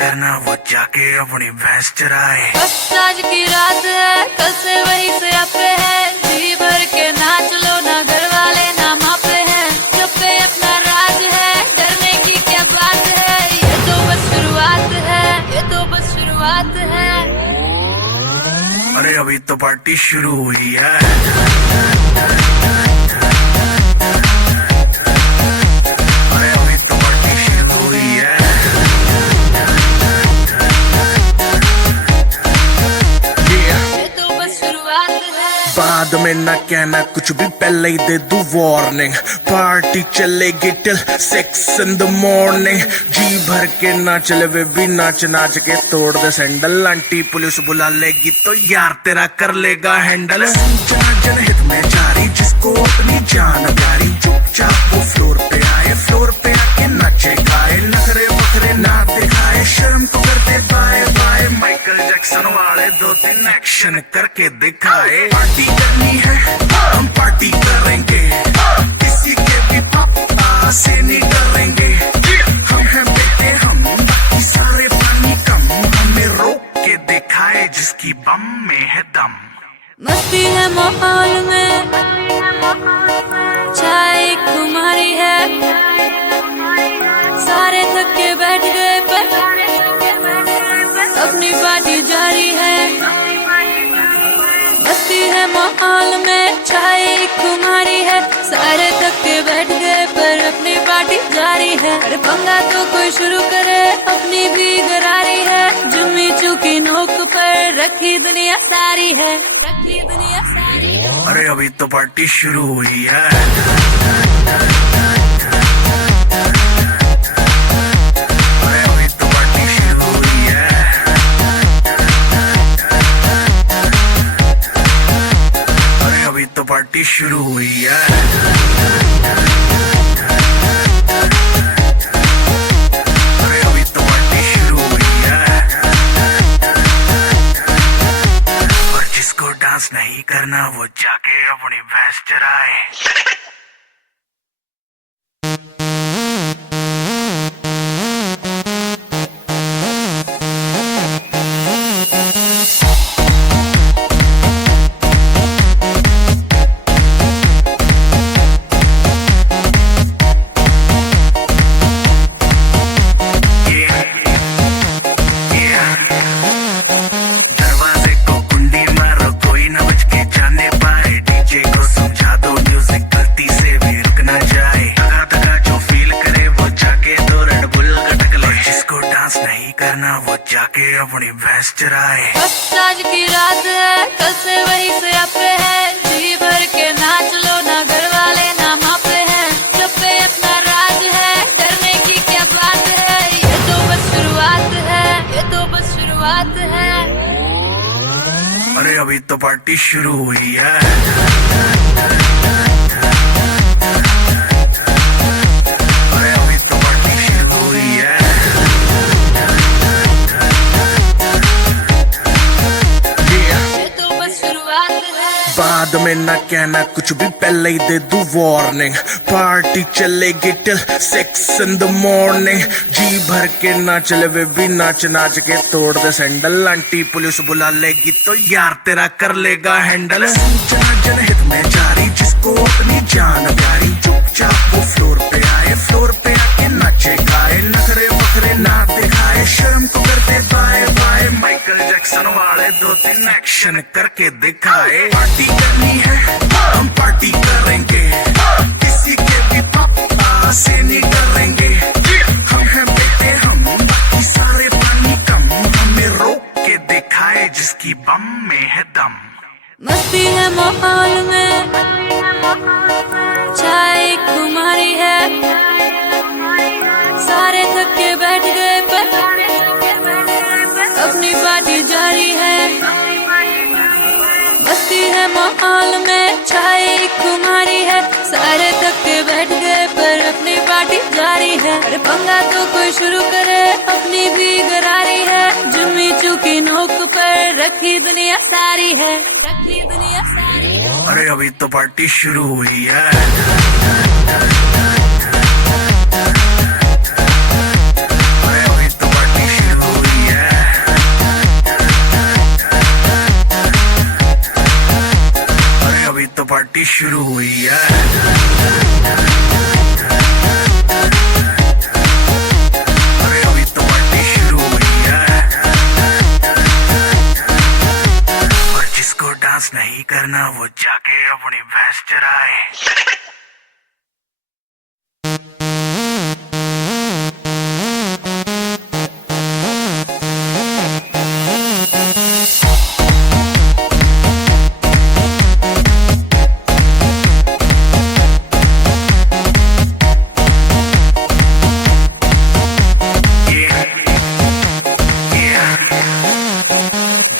करना वो जाके अपनी भैंस चराए। बस आज की रात है, कल से वही से आपे है, जी भर के नाच लो ना घर वाले ना मापे हैं, जब पे अपना राज है, डरने की क्या बात है, ये तो बस शुरुआत है, ये तो बस शुरुआत है। अरे अभी तो पार्टी शुरू हुई है। बाद में ना कहना कुछ भी, पहले ही दे दूं वार्निंग। पार्टी चलेगी टिल 6 in the morning। जी भर के ना चले वे भी नाच नाच के तोड़ दे सैंडल। आंटी पुलिस बुला लेगी तो यार तेरा कर लेगा हैंडल। जनहित में जारी जिसको अपनी जान प्यारी, चुपचाप वो फ्लोर पे आए, फ्लोर पे आके नाचे गाए, नखरे वखरे ना दिखाए, शर्म तो करते बाय बाय। माइकल जैक्सन वाले 2-3 एक्शन करके दिखाए। पार्टी करनी है हम पार्टी करेंगे, किसी के भी पापा से नहीं डरेंगे। हम हैं बेटे हम, बाकी सारे पानी कम, हमें रोक के दिखाए जिसकी बम में है दम। मस्ती है माहौल में, चाय कुमारी है, सारे थक के बैठ गए पर अपनी पार्टी जारी है। मस्ती है माहौल में, चाय कुमारी है, सारे थक के बैठ गए पर अपनी पार्टी जारी है। अरे पंगा तो कोई शुरू करे, अपनी भी गरारी है, जुम्मी चूकी नोक पर रखी दुनिया सारी है, रखी दुनिया सारी है। अरे अभी तो पार्टी शुरू हुई है। अरे अभी तो पार्टी शुरू हुई है। अरे अभी तो पार्टी शुरू हुई है। नहीं करना वो जाके अपनी भैंस चराए। करना वो जाके अपनी भैंस चराए। बस आज की रात है, कल से वही से आपे है, जी भर के नाच लो ना घर वाले ना मापे हैं, जब पे अपना राज है, डरने की क्या बात है, ये तो बस शुरुआत है, ये तो बस शुरुआत है। अरे अभी तो पार्टी शुरू हुई है। बाद में ना कहना कुछ भी, पहले ही दे दूं वार्निंग। पार्टी चलेगी टिल 6 in the morning। जी भर के ना चले वे भी नाच नाच के तोड़ दे सैंडल। आंटी पुलिस बुला लेगी तो यार तेरा कर लेगा हैंडल। जनहित में जारी जिसको अपनी जान प्यारी, चुपचाप वो फ्लोर पे आए, फ्लोर पे आके नाचे गाए, नखरे वखरे ना दिखाए, शर्म तो करते बाय बाय। माइकल जैक्सन वाले 2-3 एक्शन करके दिखाए। पार्टी करनी है हम पार्टी करेंगे, किसी के भी पापा से नहीं डरेंगे। हम हैं बेटे हम, बाकी सारे पानी कम, हमें रोक के दिखाए जिसकी बम में है दम। मस्ती है माहौल में, चाय कुमारी है, सारे थक के बैठ गए पर अपनी पार्टी जारी है। मस्ती है माहौल में, चाय कुमारी है, सारे थक के बैठ गए पर अपनी पार्टी जारी है। अरे पंगा तो कोई शुरू करे, अपनी भी गरारी है, जुम्मी चूकी नोक पर रखी दुनिया सारी है, रखी दुनिया सारी है। अरे अभी तो पार्टी शुरू हुई है। अरे अभी तो पार्टी शुरू करना वो जाके अपनी भैंस चराए।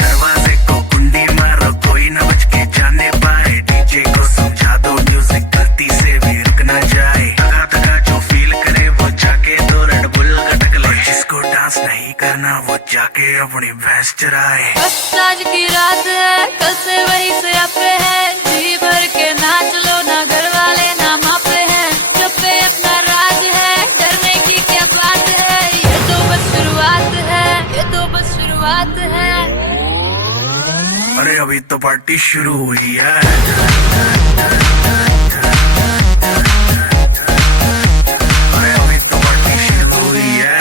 दरवाजे को कुंडी मारो कोई न बच के जाने पाए, डीजे को समझा दो म्यूजिक गलती से भी रुक ना जाए। धगा धगा जो फील करे वो जाके दो रेड बुल गटक ले, जिसको डांस नहीं करना वो जाके अपनी भैंस चराए। बस आज की रात है, कल से वही से अपने है, जी भर के नाच लो, ना घर वाले ना मापे हैं, जब पे अपना राज है, डरने की क्या बात है, ये तो बस शुरुआत है, ये तो बस शुरुआत है। अरे अभी तो पार्टी शुरू हुई है। अरे अभी तो पार्टी शुरू हुई है।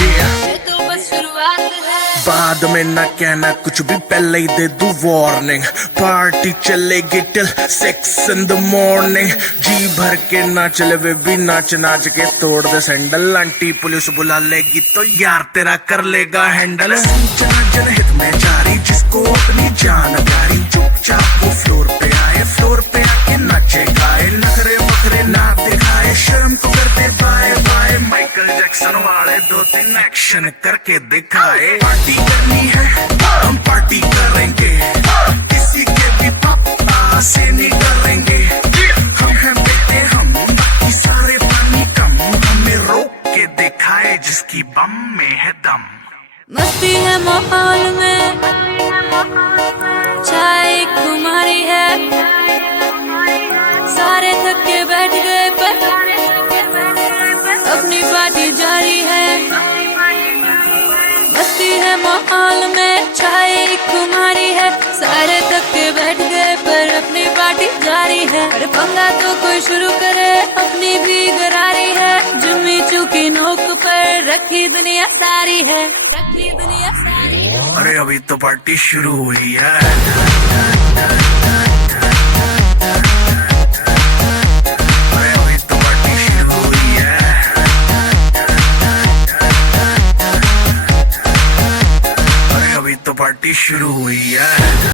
ये तो बस शुरुआत है। बाद में ना कहना कुछ भी, पहले ही दे दूं वार्निंग। पार्टी चलेगी टिल 6 in the morning। जी भर के नाच ले वे भी, नाच नाच के तोड़ दे सैंडल। आंटी पुलिस बुला लेगी तो यार तेरा कर लेगा हैंडल। जनहित में जारी, जिसको अपनी जान प्यारी, चुपचाप वो फ्लोर पे आए, फ्लोर पे आके नाचे गाए, नखरे वखरे ना दिखाए, शर्म तो कर दे बाय बाय। माइकल जैक्सन वाले 2-3 एक्शन करके दिखाए। पार्टी करनी है हम पार्टी करेंगे, किसी के भी पापा से नहीं करेंगे। हम हैं बेटे हम, बाकी सारे पानी कम, हमें रोक के दिखाए जिसकी बम में है दम। मस्ती है माहौल में, चाय खुमारी है, सारे थक के बैठ गए पर अपनी पार्टी जारी है। मस्ती है माहौल में, चाय खुमारी है, सारे थक के बैठ गए पर अपनी पार्टी जारी है। अरे पंगा तो कोई शुरू करे, अपनी भी गरारी है, जुम्मी चूकी नोक पर रखी दुनिया सारी है, रखी दुनिया सारी है। अरे अभी तो पार्टी शुरू हुई है। अरे अभी तो पार्टी शुरू हुई है। अरे अभी तो पार्टी शुरू हुई